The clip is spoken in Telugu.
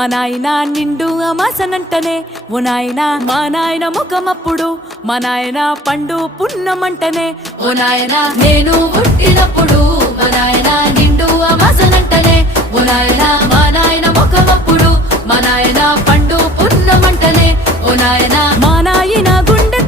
మా నాయన నిండు అమాసనంటనే ఓ నాయన మా నాయన ముఖమప్పుడు మా నాయన పండు పున్నమంటనే ఓ నాయన నేను పుట్టినప్పుడు మా నాయన నిండు అమాసనంటనే ఓ నాయన మా నాయన ముఖమప్పుడు మా నాయన పండు పున్నమంటనే ఓ నాయన మా నాయన గుండె